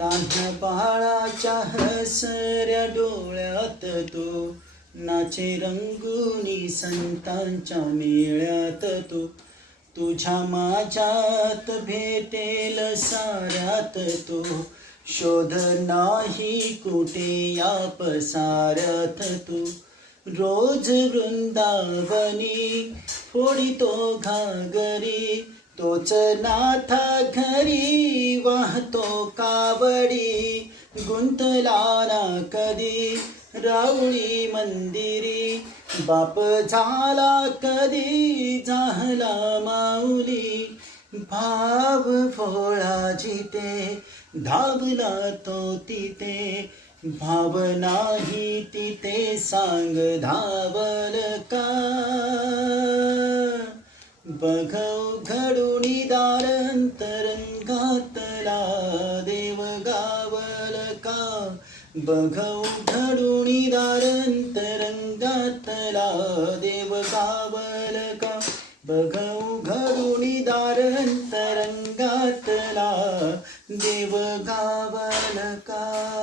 तान्ह्या बाळाच्या हसऱ्या डोळ्यात तो नाचे रंगुनी संतांच्या मेळ्यात तो. तुझ्या माझ्यात भेटेल साऱ्यात तो, शोध नाही कुठे या पसाऱ्यात तो. रोज वृंदावनी फोडितो घागरी, तोच नाथा घरी वाहतो कावडी. गुंतला ना कधी राऊळी मंदिरी, बाप झाला कधी झाला माऊली. भाव भोळा जिथे धावला तो तिथे, भाव नाही तिथे सांग धावल का. बघ घडुनी दार अंतरंगातला देव गावल का. बघ घडुनी दार अंतरंगातला देव गावल का. बघ घडुनी दार अंतरंगातला देव गावल का.